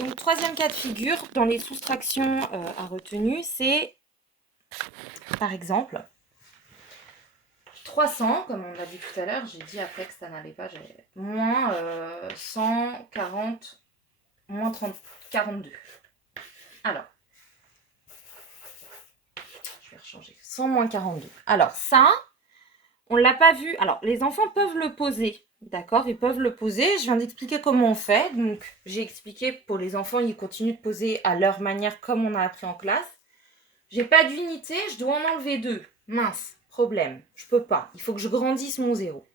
Donc, troisième cas de figure dans les soustractions à retenue, c'est par exemple 300, comme on l'a dit tout à l'heure, j'ai dit après que ça n'allait pas, moins 140, moins 42. Alors, je vais rechanger. 100 moins 42. Alors, ça, on ne l'a pas vu. Alors, les enfants peuvent le poser. D'accord, ils peuvent le poser. Je viens d'expliquer comment on fait. Donc, j'ai expliqué pour les enfants, ils continuent de poser à leur manière comme on a appris en classe. J'ai pas d'unité, je dois en enlever 2. Mince, problème. Je peux pas. Il faut que je grandisse mon 0.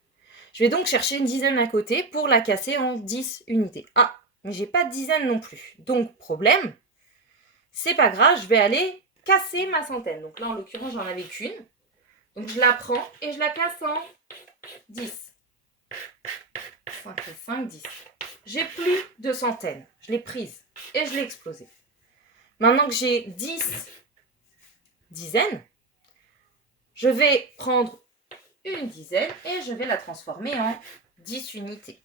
Je vais donc chercher une dizaine à côté pour la casser en 10 unités. Ah, mais j'ai pas de dizaine non plus. Donc, problème. C'est pas grave, je vais aller casser ma centaine. Donc là, en l'occurrence, j'en avais qu'une. Donc, je la prends et je la casse en 10. 5 et 5, 10. J'ai plus de centaines. Je l'ai prise et je l'ai explosée. Maintenant que j'ai 10 dizaines, je vais prendre une dizaine et je vais la transformer en 10 unités.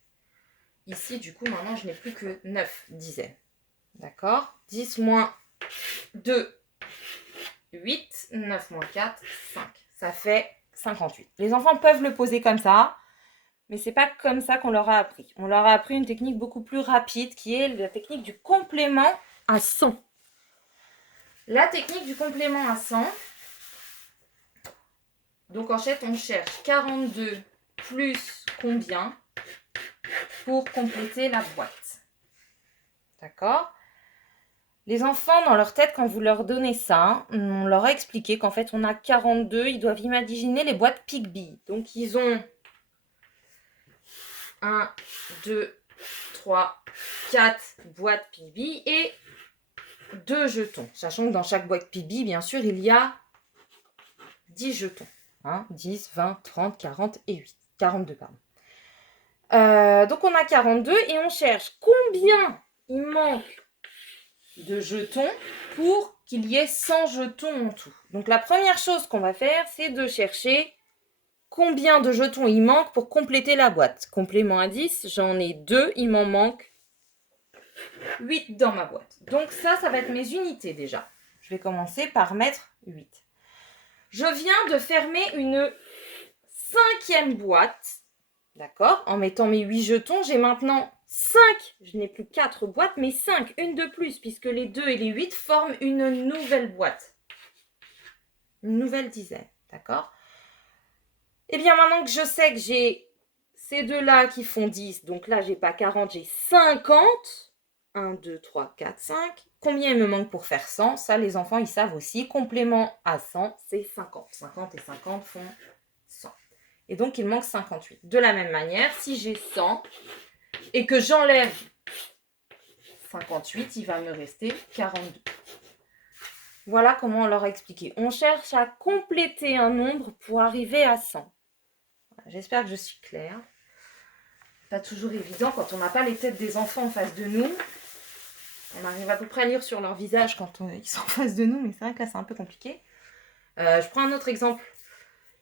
Ici, du coup, maintenant, je n'ai plus que 9 dizaines. D'accord ? 10 moins 2, 8, 9 moins 4, 5. Ça fait 58. Les enfants peuvent le poser comme ça, mais c'est pas comme ça qu'on leur a appris. On leur a appris une technique beaucoup plus rapide qui est la technique du complément à 100. La technique du complément à 100, donc en fait, on cherche 42 plus combien pour compléter la boîte. D'accord ? Les enfants, dans leur tête, quand vous leur donnez ça, on leur a expliqué qu'en fait, on a 42, ils doivent imaginer les boîtes Pigby. Donc, ils ont 1, 2, 3, 4 boîtes Pigby et 2 jetons. Sachant que dans chaque boîte Pigby, bien sûr, il y a 10 jetons. 10, 20, 30, 40 et 8. 42, pardon. Donc, on a 42 et on cherche combien il manque de jetons pour qu'il y ait 100 jetons en tout. Donc, la première chose qu'on va faire, c'est de chercher combien de jetons il manque pour compléter la boîte. Complément à 10, j'en ai 2, il m'en manque 8 dans ma boîte. Donc ça va être mes unités déjà. Je vais commencer par mettre 8. Je viens de fermer une 5e boîte. D'accord ? En mettant mes 8 jetons, j'ai maintenant 5. Je n'ai plus 4 boîtes, mais 5. Une de plus, puisque les 2 et les 8 forment une nouvelle boîte. Une nouvelle dizaine. D'accord ? Et bien maintenant que je sais que j'ai ces deux-là qui font 10, donc là, j'ai pas 40, j'ai 50. 1, 2, 3, 4, 5. Combien il me manque pour faire 100 ? Ça, les enfants, ils savent aussi. Complément à 100, c'est 50. 50 et 50 font 100. Et donc, il manque 58. De la même manière, si j'ai 100 et que j'enlève 58, il va me rester 42. Voilà comment on leur a expliqué. On cherche à compléter un nombre pour arriver à 100. J'espère que je suis claire. Pas toujours évident quand on n'a pas les têtes des enfants en face de nous. On arrive à peu près à lire sur leur visage quand ils sont en face de nous, mais c'est vrai que là, c'est un peu compliqué. Je prends un autre exemple.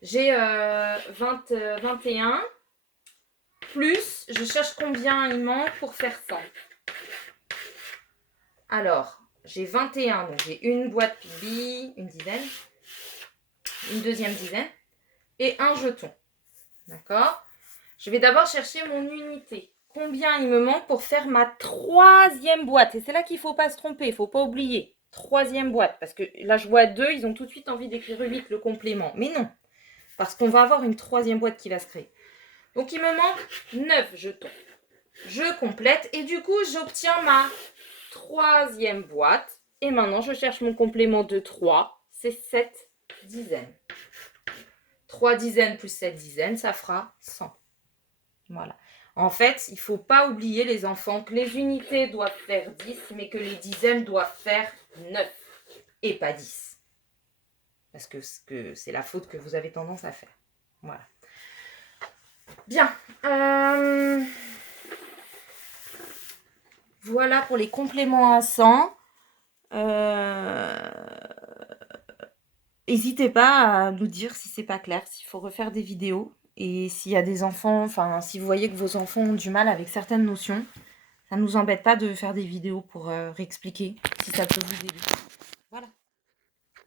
J'ai 21 plus, je cherche combien il manque pour faire 100. Alors, j'ai 21, donc j'ai une boîte Pigby, une dizaine, une deuxième dizaine, et un jeton. D'accord ? Je vais d'abord chercher mon unité. Combien il me manque pour faire ma 3e boîte ? Et c'est là qu'il ne faut pas se tromper, il ne faut pas oublier. 3e boîte, parce que là je vois 2, ils ont tout de suite envie d'écrire 8, le complément. Mais non, parce qu'on va avoir une 3e boîte qui va se créer. Donc il me manque 9 jetons. Je complète et du coup j'obtiens ma 3e boîte. Et maintenant je cherche mon complément de 3, c'est 7 dizaines. 3 dizaines plus 7 dizaines, ça fera 100. Voilà. En fait, il ne faut pas oublier les enfants que les unités doivent faire 10, mais que les dizaines doivent faire 9 et pas 10. Parce que c'est la faute que vous avez tendance à faire. Voilà. Bien. Voilà pour les compléments à 100. N'hésitez pas à nous dire si c'est pas clair, s'il faut refaire des vidéos. Et s'il y a des enfants, si vous voyez que vos enfants ont du mal avec certaines notions, Ça ne nous embête pas de faire des vidéos pour réexpliquer, si ça peut vous aider.